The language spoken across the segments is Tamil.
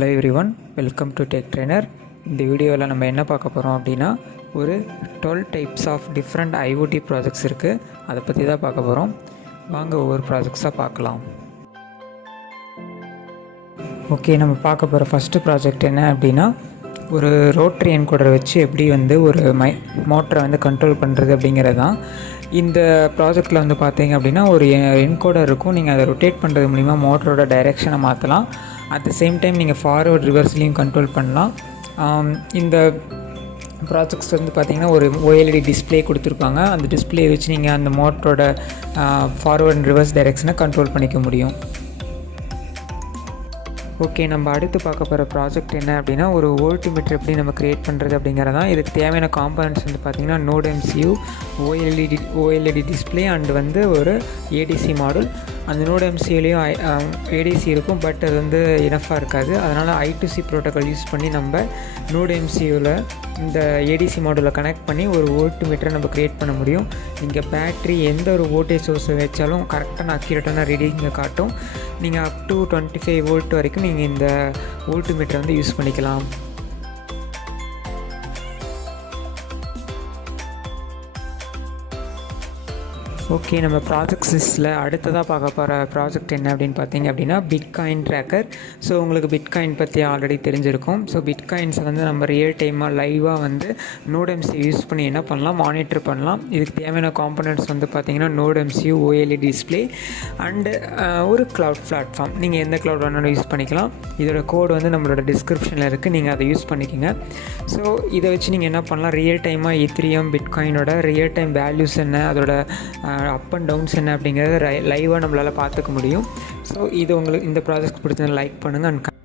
Hello everyone, welcome to tech trainer. இந்த வீடியோவில் நம்ம என்ன பார்க்க போகிறோம் அப்படின்னா, ஒரு 12 types of different IoT projects இருக்குது. அதை பற்றி தான் பார்க்க போகிறோம். வாங்க ஒவ்வொரு ப்ராஜெக்ட்ஸாக பார்க்கலாம். ஓகே, நம்ம பார்க்க போகிற ஃபஸ்ட்டு ப்ராஜெக்ட் என்ன அப்படின்னா, ஒரு ரோட்ரி என்கோடரை வச்சு எப்படி ஒரு மோட்டரை கண்ட்ரோல் பண்ணுறது அப்படிங்கிறது தான். இந்த ப்ராஜெக்டில் பார்த்தீங்க அப்படின்னா, ஒரு என்கோடர் இருக்கும். நீங்கள் அதை ரொட்டேட் பண்ணுறது மூலிமா மோட்டரோட டைரெக்ஷனை மாற்றலாம். அட் த சேம் டைம் நீங்கள் ஃபார்வர்ட் ரிவர்ஸ்லேயும் கண்ட்ரோல் பண்ணலாம். இந்த ப்ராஜெக்ட்ஸ் பார்த்திங்கன்னா ஒரு OLED டிஸ்பிளே கொடுத்துருப்பாங்க. அந்த டிஸ்பிளே வச்சு நீங்கள் அந்த மோட்டரோட ஃபார்வர்ட் அண்ட் ரிவர்ஸ் டைரெக்ஷனை கண்ட்ரோல் பண்ணிக்க முடியும். ஓகே, நம்ம அடுத்து பார்க்க போகிற ப்ராஜெக்ட் என்ன அப்படின்னா, ஒரு வோல்ட்மீட்டர் எப்படி நம்ம க்ரியேட் பண்ணுறது அப்படிங்கிறதான். இதுக்கு தேவையான காம்பனன்ட்ஸ் பார்த்திங்கன்னா node MCU, OLED display and ஒரு ADC மாடல். அந்த நோட் MCUலேயும் ADC இருக்கும், பட் அது இனஃபாக இருக்காது. அதனால் I2C ப்ரோட்டோக்கால் யூஸ் பண்ணி நம்ம நோட் MCUவில் இந்த ADC மாடலை கனெக்ட் பண்ணி ஒரு வோல்ட்மீட்டரை நம்ம க்ரியேட் பண்ண முடியும். நீங்கள் பேட்ரி எந்த ஒரு வோல்டேஜ் சோர்ஸை வச்சாலும் கரெக்டான அக்யூரேட்டான ரீடிங்கை காட்டும். நீங்கள் அப் டு 25 வோல்ட் வரைக்கும் நீங்கள் இந்த வோல்ட்மீட்டரை யூஸ் பண்ணிக்கலாம். ஓகே, நம்ம ப்ராஜெக்ட்ஸில் அடுத்ததாக பார்க்க போகிற ப்ராஜெக்ட் என்ன அப்படின்னு பார்த்தீங்க அப்படின்னா, பிட்காயின் ட்ராக்கர். ஸோ உங்களுக்கு பிட்காயின் பற்றி ஆல்ரெடி தெரிஞ்சிருக்கும். ஸோ பிட்காயின்ஸை நம்ம ரியல் டைமாக லைவாக நோட் MCU யூஸ் பண்ணி என்ன பண்ணலாம், மானிட்டர் பண்ணலாம். இதுக்கு தேவையான காம்பனன்ட்ஸ் பார்த்தீங்கன்னா node MCU, OLED display and ஒரு க்ளவுட் பிளாட்ஃபார்ம். நீங்கள் எந்த க்ளவுட் வேணாலும் யூஸ் பண்ணிக்கலாம். இதோட கோடு நம்மளோட டிஸ்கிரிப்ஷனில் இருக்குது, நீங்கள் அதை யூஸ் பண்ணிக்கோங்க. ஸோ இதை வச்சு நீங்கள் என்ன பண்ணலாம், ரியல் டைமாக எத்திரியம் பிட்காயினோட ரியல் டைம் வேல்யூஸ் என்ன, அதோட அப் அண்ட் டவுன்ஸ் என்ன அப்படிங்கிறத லைவாக நம்மளால் பார்த்துக்க முடியும். ஸோ இது உங்களுக்கு இந்த ப்ராஜெக்ட் பிடிச்சதை லைக் பண்ணுங்கள்.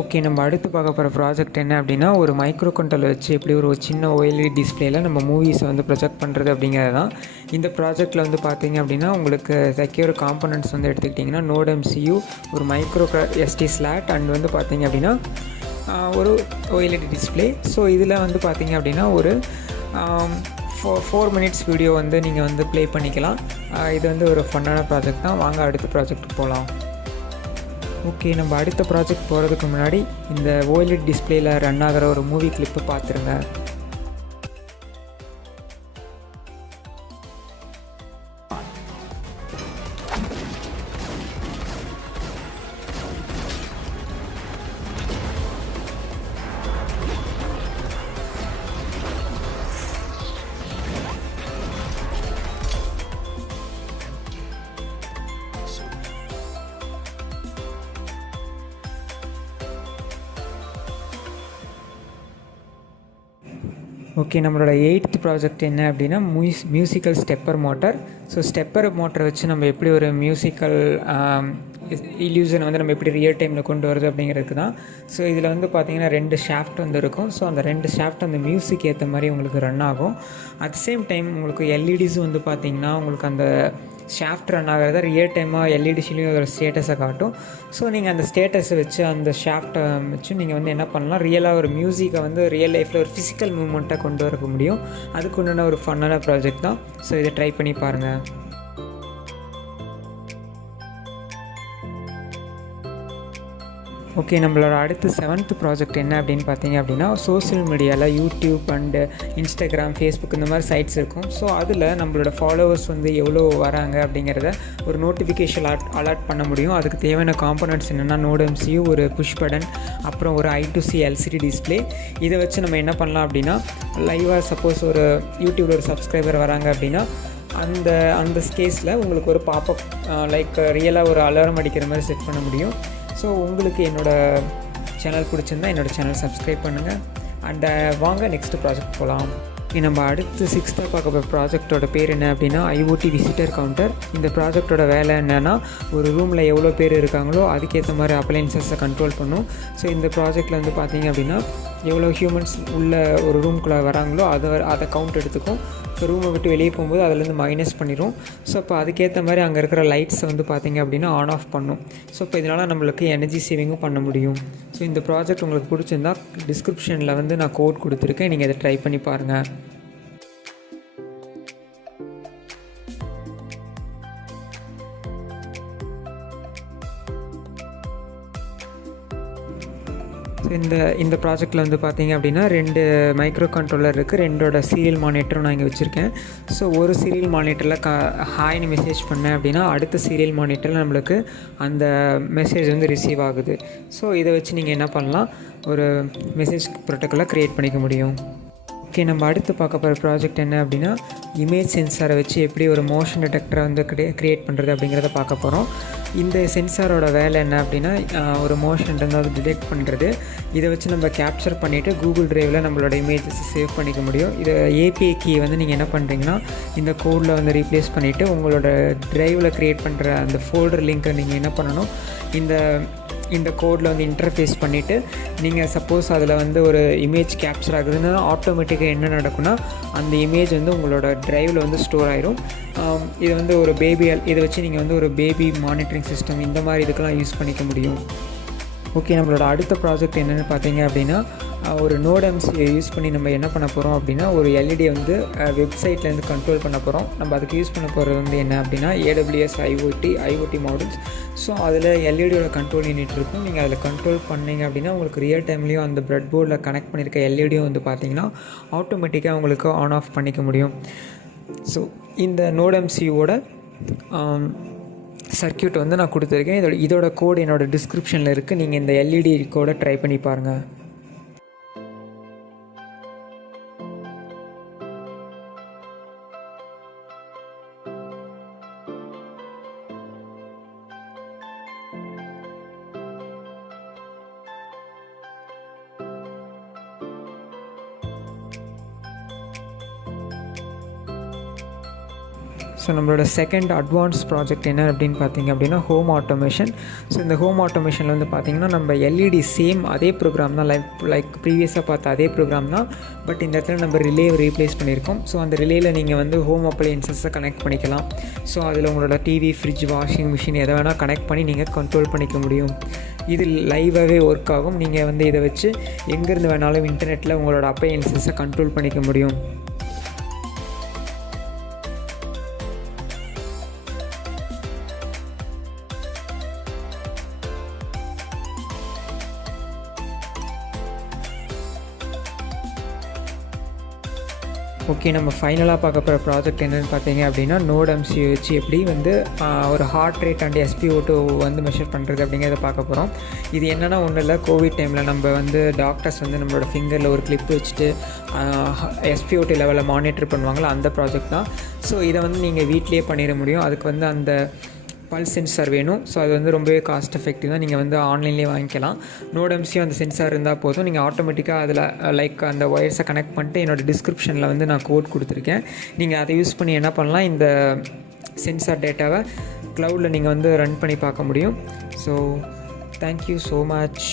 ஓகே, நம்ம அடுத்து பார்க்க போகிற ப்ராஜெக்ட் என்ன அப்படின்னா, ஒரு மைக்ரோ கண்ட்ரோலர் வச்சு எப்படி ஒரு சின்ன OLED டிஸ்பிளேயில் நம்ம மூவிஸை ப்ரொஜெக்ட் பண்ணுறது அப்படிங்கிறது தான். இந்த ப்ராஜெக்டில் பார்த்தீங்க அப்படின்னா, உங்களுக்கு செக்யூர் காம்பனன்ட்ஸ் எடுத்துக்கிட்டிங்கன்னா நோட் MCU, ஒரு மைக்ரோ SD ஸ்லாட் அண்ட் பார்த்தீங்க அப்படின்னா ஒரு OLED டிஸ்பிளே. ஸோ இதில் பார்த்தீங்க அப்படின்னா ஒரு 4 minutes வீடியோ நீங்கள் ப்ளே பண்ணிக்கலாம். இது ஒரு ஃபன்னான ப்ராஜெக்ட் தான். வாங்க அடுத்த ப்ராஜெக்ட் போகலாம். ஓகே, நம்ம அடுத்த ப்ராஜெக்ட் போகிறதுக்கு முன்னாடி இந்த OLED டிஸ்பிளேயில் ரன் ஆகிற ஒரு மூவி கிளிப்பை பார்த்துருங்க. ஓகே, நம்மளோட 8th ப்ராஜெக்ட் என்ன அப்படின்னா, musical stepper motor. So stepper மோட்டரை வச்சு நம்ம எப்படி ஒரு மியூசிக்கல் இல்யூஷனை நம்ம எப்படி ரியல் டைமில் கொண்டு வருது அப்படிங்கிறதுக்கு தான். ஸோ இதில் பார்த்தீங்கன்னா 2 ஷாஃப்ட் இருக்கும். ஸோ அந்த 2 ஷாஃப்ட் மியூசிக் ஏற்ற மாதிரி உங்களுக்கு ரன் ஆகும். அட் சேம் டைம் உங்களுக்கு LEDஸும் பார்த்தீங்கன்னா உங்களுக்கு அந்த ஷாஃப்ட் ரன் ஆகிறத ரியல் டைமாக LEDஸ்லேயும் ஒரு ஸ்டேட்டஸை காட்டும். ஸோ நீங்கள் அந்த ஸ்டேட்டஸை வச்சு அந்த ஷாஃப்ட்டை வச்சு நீங்கள் என்ன பண்ணலாம், ரியலாக ஒரு மியூசிக்கை ரியல் லைஃப்பில் ஒரு ஃபிசிக்கல் மூவ்மெண்ட்டை கொண்டு வர முடியும். அதுக்கு உண்டான ஒரு ஃபன்னான ப்ராஜெக்ட் தான். ஸோ இதை ட்ரை பண்ணி பாருங்கள். ஓகே, நம்மளோட அடுத்து 7th ப்ராஜெக்ட் என்ன அப்படின்னு பார்த்தீங்க அப்படின்னா, சோஷியல் மீடியாவில் யூடியூப் அண்டு Instagram, Facebook இந்த மாதிரி சைட்ஸ் இருக்கும். ஸோ அதில் நம்மளோட ஃபாலோவர்ஸ் எவ்வளோ வராங்க அப்படிங்கிறத ஒரு நோட்டிஃபிகேஷன் அலர்ட் பண்ண முடியும். அதுக்கு தேவையான காம்பனன்ட்ஸ் என்னென்னா நோட் MCU, ஒரு புஷ் பட்டன், அப்புறம் ஒரு I2C LCD டிஸ்பிளே. இதை வச்சு நம்ம என்ன பண்ணலாம் அப்படின்னா, லைவாக சப்போஸ் ஒரு யூடியூப்பில் ஒரு சப்ஸ்கிரைபர் வராங்க அப்படின்னா அந்த கேஸில் உங்களுக்கு ஒரு பாப்பப் லைக் ரியலாக ஒரு அலாரம் அடிக்கிற மாதிரி செட் பண்ண முடியும். ஸோ உங்களுக்கு என்னோடய சேனல் பிடிச்சிருந்தா என்னோடய சேனல் சப்ஸ்கிரைப் பண்ணுங்கள். அண்ட் வாங்க நெக்ஸ்ட் ப்ராஜெக்ட் போகலாம். நம்ம அடுத்து 6th பார்க்க போகிற ப்ராஜெக்டோட பேர் என்ன அப்படின்னா, IoT விசிட்டர் கவுண்டர். இந்த ப்ராஜெக்டோட வேலை என்னென்னா, ஒரு ரூமில் எவ்வளோ பேர் இருக்காங்களோ அதுக்கேற்ற மாதிரி அப்ளையன்சஸை கண்ட்ரோல் பண்ணும். ஸோ இந்த ப்ராஜெக்டில் பார்த்தீங்க அப்படின்னா, எவ்வளோ ஹியூமன்ஸ் உள்ள ஒரு ரூம்குள்ளே வராங்களோ அதை கவுண்ட் எடுத்துக்கும். ஸோ ரூமை விட்டு வெளியே போகும்போது அதிலேருந்து மைனஸ் பண்ணிடும். ஸோ இப்போ அதுக்கேற்ற மாதிரி அங்கே இருக்கிற லைட்ஸை பார்த்தீங்க அப்படின்னா ஆன் ஆஃப் பண்ணும். ஸோ இப்போ இதனால் நம்மளுக்கு எனர்ஜி சேவிங்கும் பண்ண முடியும். ஸோ இந்த ப்ராஜெக்ட் உங்களுக்கு பிடிச்சிருந்தா டிஸ்கிரிப்ஷனில் நான் கோட் கொடுத்துருக்கேன், நீங்கள் அதை ட்ரை பண்ணி பாருங்கள். ஸோ இந்த ப்ராஜெக்ட்டில் வந்து பார்த்திங்க அப்படின்னா 2 மைக்ரோ கண்ட்ரோலர் இருக்குது, 2ஓட சீரியல் மானிட்டரும் நான் இங்கே வச்சுருக்கேன். ஸோ ஒரு சீரியல் மானிட்டரில் ஹாய்னு மெசேஜ் பண்ணேன் அப்படின்னா அடுத்த சீரியல் மானிட்டரில் நம்மளுக்கு அந்த மெசேஜ் வந்து ரிசீவ் ஆகுது. ஸோ இதை வச்சு நீங்கள் என்ன பண்ணலாம், ஒரு மெசேஜ் ப்ரோட்டோக்காலை க்ரியேட் பண்ணிக்க முடியும். ஓகே, நம்ம அடுத்து பார்க்க போகிற ப்ராஜெக்ட் என்ன அப்படின்னா இமேஜ் சென்சாரை வச்சு எப்படி ஒரு மோஷன் டிடெக்டரை வந்து க்ரியேட் பண்ணுறது அப்படிங்கிறத பார்க்க போகிறோம். இந்த சென்சாரோட வேலை என்ன அப்படின்னா ஒரு மோஷன் வந்து அது டிடெக்ட் பண்ணுறது. இதை வச்சு நம்ம கேப்சர் பண்ணிவிட்டு கூகுள் ட்ரைவில் நம்மளோட இமேஜஸ் சேவ் பண்ணிக்க முடியும். இதை ஏபிஐ கீ வந்து நீங்கள் என்ன பண்ணுறீங்கன்னா இந்த கோடில் வந்து ரீப்ளேஸ் பண்ணிவிட்டு உங்களோட ட்ரைவில் க்ரியேட் பண்ணுற அந்த ஃபோல்டர் லிங்க்கை நீங்கள் என்ன பண்ணணும், இந்த கோடில் வந்து இன்டர்ஃபேஸ் பண்ணிவிட்டு நீங்கள் சப்போஸ் அதில் வந்து ஒரு இமேஜ் கேப்சர் ஆகுதுன்னா ஆட்டோமேட்டிக்காக என்ன நடக்கும்னா அந்த இமேஜ் வந்து உங்களோட ட்ரைவில் வந்து ஸ்டோர் ஆயிரும். இது வந்து ஒரு இதை வச்சு நீங்கள் வந்து ஒரு பேபி மானிட்டரிங் சிஸ்டம் இந்த மாதிரி இதுக்கெல்லாம் யூஸ் பண்ணிக்க முடியும். ஓகே, நம்மளோட அடுத்த ப்ராஜெக்ட் என்னென்னு பார்த்தீங்க அப்படின்னா ஒரு நோடம்ஸை யூஸ் பண்ணி நம்ம என்ன பண்ண போகிறோம் அப்படின்னா ஒரு எல்இடியை வந்து வெப்சைட்லேருந்து கண்ட்ரோல் பண்ண போகிறோம். நம்ம அதுக்கு யூஸ் பண்ண போகிறது வந்து என்ன அப்படின்னா AWS IoT மாடல்ஸ். ஸோ அதில் எல்இடியோட கண்ட்ரோல் யூனிட் இருக்கும். நீங்கள் அதில் கண்ட்ரோல் பண்ணிங்க அப்படின்னா உங்களுக்கு ரியல் டைம்லேயும் அந்த ப்ரெட் போர்டில் கனெக்ட் பண்ணியிருக்க எல்இடியும் வந்து பார்த்திங்கன்னா ஆட்டோமேட்டிக்காக உங்களுக்கு ஆன் ஆஃப் பண்ணிக்க முடியும். ஸோ இந்த நோடம்சியோட சர்க்யூட் வந்து நான் கொடுத்துருக்கேன். இதோட கோடு என்னோடய டிஸ்கிரிப்ஷனில் இருக்குது. நீங்கள் இந்த எல்இடி கோடை ட்ரை பண்ணி பாருங்கள். ஸோ நம்மளோட செகண்ட் அட்வான்ஸ் ப்ராஜெக்ட் என்ன அப்படின்னு பார்த்தீங்க அப்படின்னா ஹோம் ஆட்டோமேஷன். ஸோ இந்த ஹோம் ஆட்டோமேஷனில் வந்து பார்த்திங்கன்னா நம்ம எல்இடி சேம் அதே ப்ரோக்ராம் தான், லைக் ப்ரீவியஸாக பார்த்த அதே ப்ரோக்ராம் தான். பட் இந்த இடத்துல நம்ம ரிலே ரீப்ளேஸ் பண்ணியிருக்கோம். ஸோ அந்த ரிலேயில் நீங்கள் வந்து ஹோம் அப்ளையன்சஸை கனெக்ட் பண்ணிக்கலாம். ஸோ அதில் உங்களோட டிவி, ஃப்ரிட்ஜ், வாஷிங் மிஷின் எதை வேணால் கனெக்ட் பண்ணி நீங்கள் கண்ட்ரோல் பண்ணிக்க முடியும். இது லைவாகவே ஒர்க் ஆகும். நீங்கள் வந்து இதை வச்சு எங்கேருந்து வேணாலும் இன்டர்நெட்டில் உங்களோட அப்ளையன்சஸை கண்ட்ரோல் பண்ணிக்க முடியும். ஓகே, நம்ம ஃபைனலாக பார்க்க போகிற ப்ராஜெக்ட் என்னென்னு பார்த்தீங்க அப்படின்னா நோடம்சி வச்சு எப்படி வந்து ஒரு ஹார்ட் ரேட் அண்ட் SpO2 வந்து மெஷர் பண்ணுறது அப்படிங்கிறத பார்க்க போகிறோம். இது என்னென்னா ஒன்றும் இல்லை, கோவிட் டைமில் நம்ம வந்து டாக்டர்ஸ் வந்து நம்மளோட ஃபிங்கரில் ஒரு கிளிப் வச்சுட்டு SpO2 லெவலில் மானிட்டர் பண்ணுவாங்களோ அந்த ப்ராஜெக்ட் தான். ஸோ இதை வந்து நீங்கள் வீட்லேயே பண்ணிட முடியும். அதுக்கு வந்து அந்த பல்ஸ் சென்சார் வேணும். ஸோ அது வந்து ரொம்பவே காஸ்ட் எஃபெக்டிவ் தான். நீங்கள் வந்து ஆன்லைன்லேயே வாங்கிக்கலாம். நோடம்ஸியும் அந்த சென்சார் இருந்தால் போதும். நீங்கள் ஆட்டோமேட்டிக்காக அதில் லைக் அந்த ஒயர்ஸை கனெக்ட் பண்ணிட்டு என்னோடய டிஸ்கிரிப்ஷனில் வந்து நான் கோட் கொடுத்துருக்கேன். நீங்கள் அதை யூஸ் பண்ணி என்ன பண்ணலாம், இந்த சென்சார் டேட்டாவை க்ளவுடில் நீங்கள் வந்து ரன் பண்ணி பார்க்க முடியும். So thank you so much.